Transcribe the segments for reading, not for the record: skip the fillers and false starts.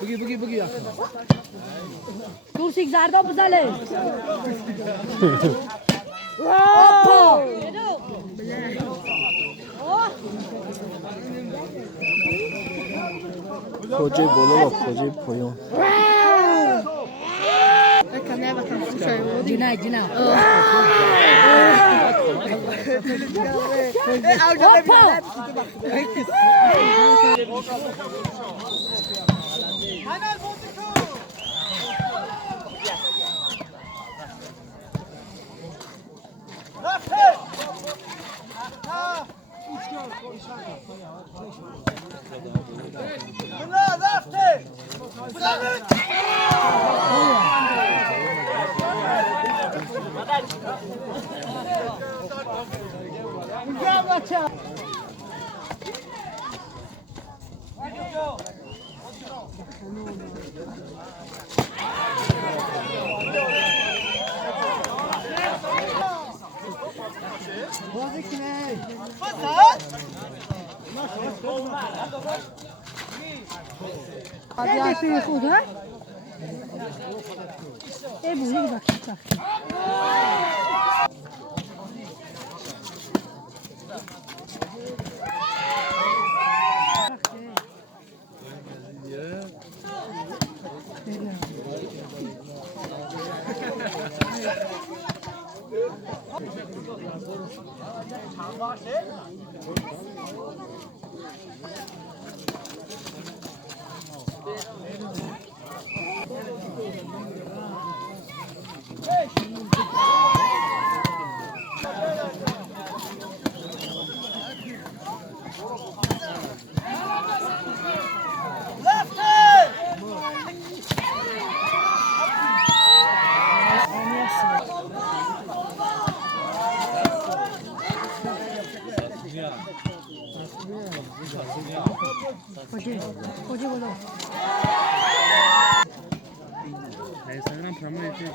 بگی تو سیک زردا بزله هاپا کجای بالا و کجای پایان جنه خیلی خوبه ای بودی بخشی کجا بودو Neyse pramı yapıyor.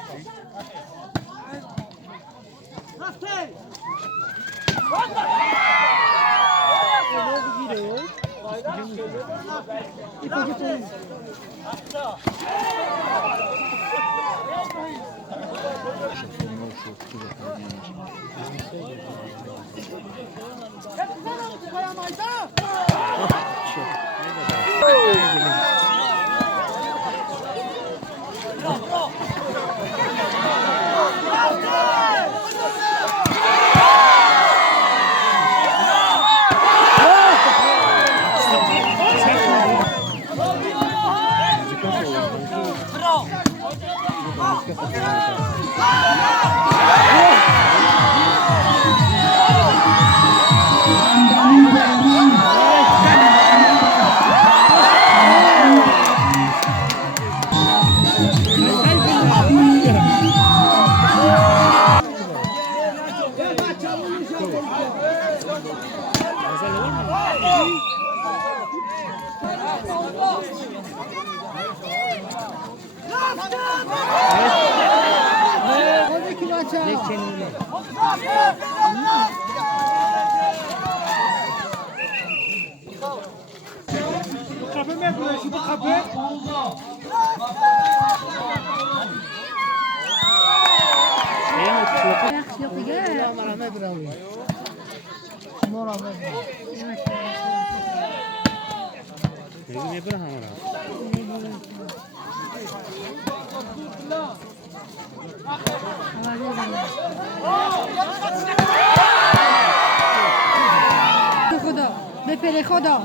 خدا به پر خدا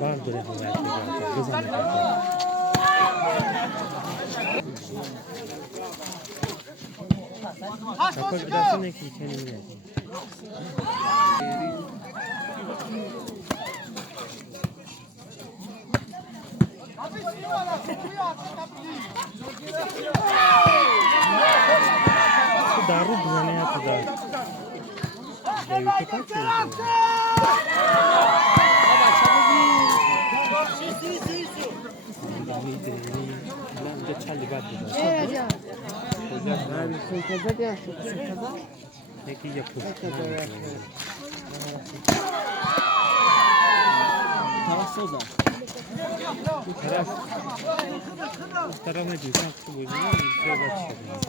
Bardure havaya kızardı. Kapı gidasın ne ki kendine. Daru buzane ya tuda. Devlet kaç Peki yapıyoruz. سوزا Bu taraf ne diyor? Sen kutu boyunca şöyle çıkıyor.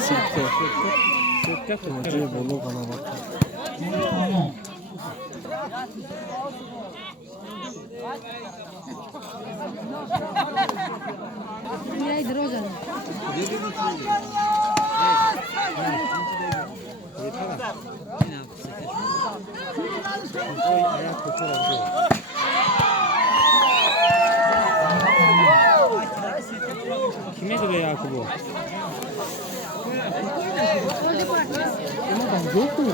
Sirke. Çok yapın. Koca bolu bana bak. Neydi Rozan? Oy ayak koşuyor. Kime göre Yakup'u? Yok mu?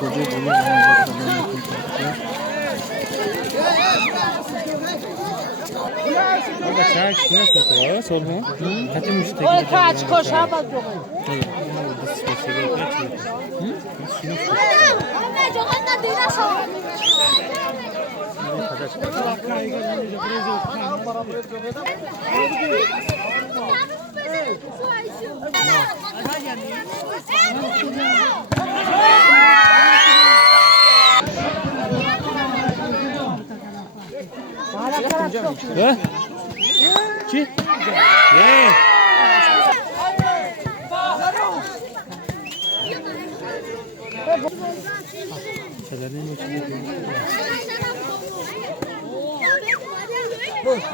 Koca bolu bana bak. Orada çay kime sokuyor? Sorma. Kaçın üstü. Oy kaç koş ha bak yok. He? Ki? Ye. Şeylerin içinde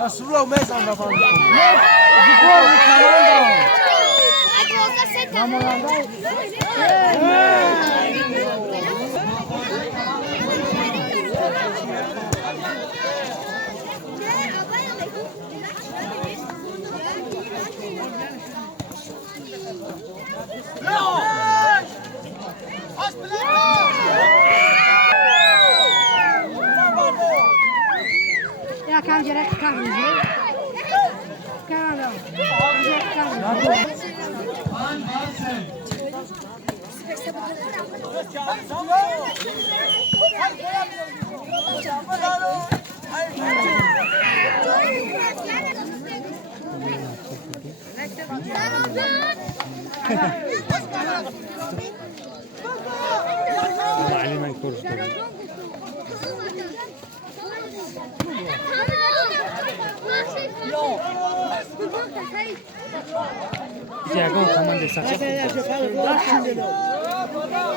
Rasulullah mezan da falan. Ya kan gerek kan. Kan. Ali من کورش دارم. جاگان کمان دست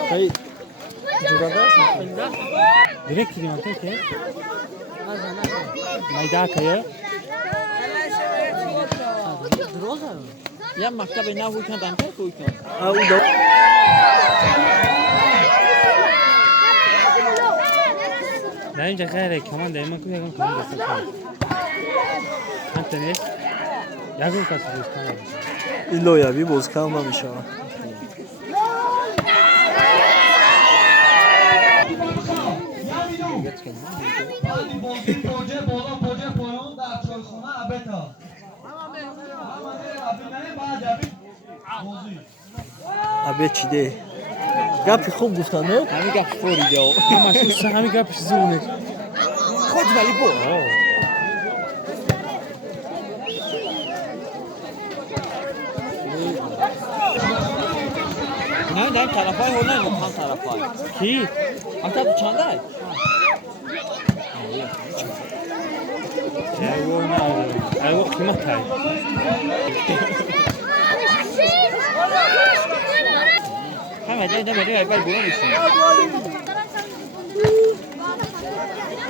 Hayır. Curadas mı? Direkt gidiyorum peki. Mayda kaya. یا مکتب نه وی کن دانتر کوی کن او da. نه اینجا خیره کمان داریم من کمان دست من تنیس یاگون کسی دوست کنم. İlloya bir boz kalmamış ama. Abi çide. Gapi خوب گفتن نه؟ همین گفت فوریده و همش همین گپش زونه. خود ولی بو نه در طرفای هول نه هم طرفای کی؟ انت تو چنده ایو نه ایو قیمت های. همه جای نمیری اول برو نیستی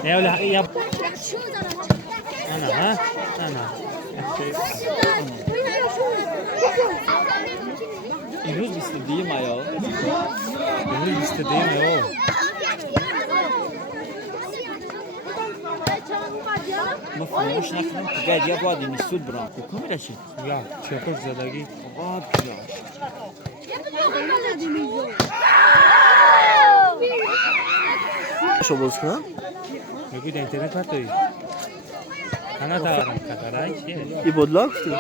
نه ولی یا انا ها انا امروز بیستدیم آیا امروز istediğim ya o. ما فراموش نکنیم که باید یا باید این سود برام کو میرشی Ya çok زدگی. آب کلاش شو boz کنم؟ بگو در اینترنت هاتوی. Kanada aram Katar'ay şey. ای bodla گفتی؟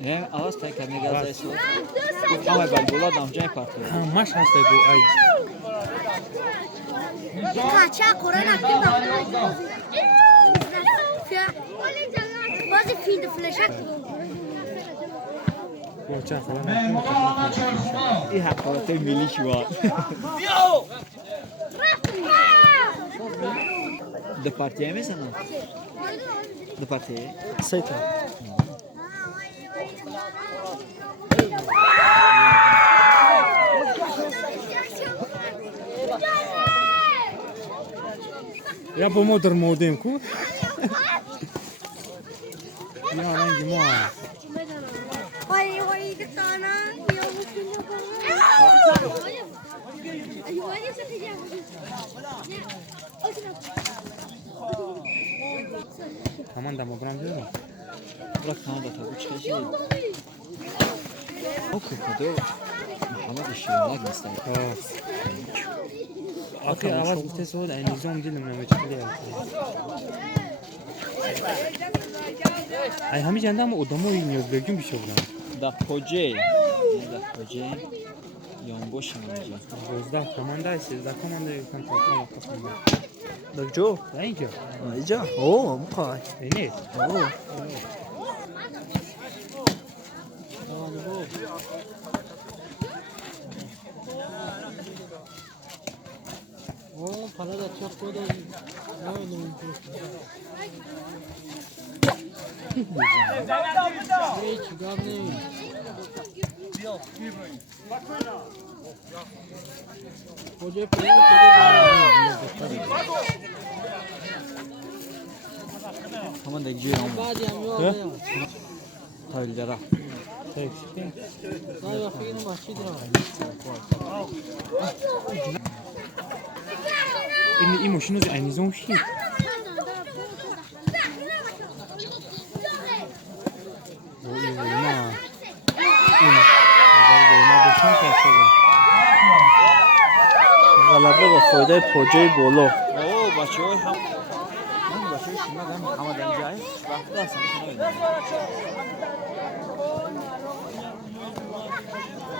نه آواز تا کمی گاز ایسو همه بل بولا دام جای پارتو Maş hasta bu ay. Kaça Kur'an hakkında bazı film flash Boğaça falan. این حقارت ملی شما دو پارتیه میزنن دو پارتیه سه تا Ya bu motor modem ku. Ya rengi mo. Vay vay kitana ya bu film Aman da mı buram diyorum. bırak Kanada tabi çıkışı o kokudu Muhammed Şirinler mesela Akı avaz vitesi oldu. En izom dilim ne meçhule ya. Ay hami canda ama odama oynuyoruz. Bölgün bir şey oldu. da Kocaeli yan boş ince Rozda komanda ise da komanda yakın takma kafamda. دکجو Ne اینجا؟ اینجا اوه مخوای Ne? اوه Aman da gidiyor ama tavillere Tek. این ماشین از انیزون شی. غلبه با فایده پوجه بالا اوه بچه های هم من بچه های شما هم همه دنجایی وقتی هستم شما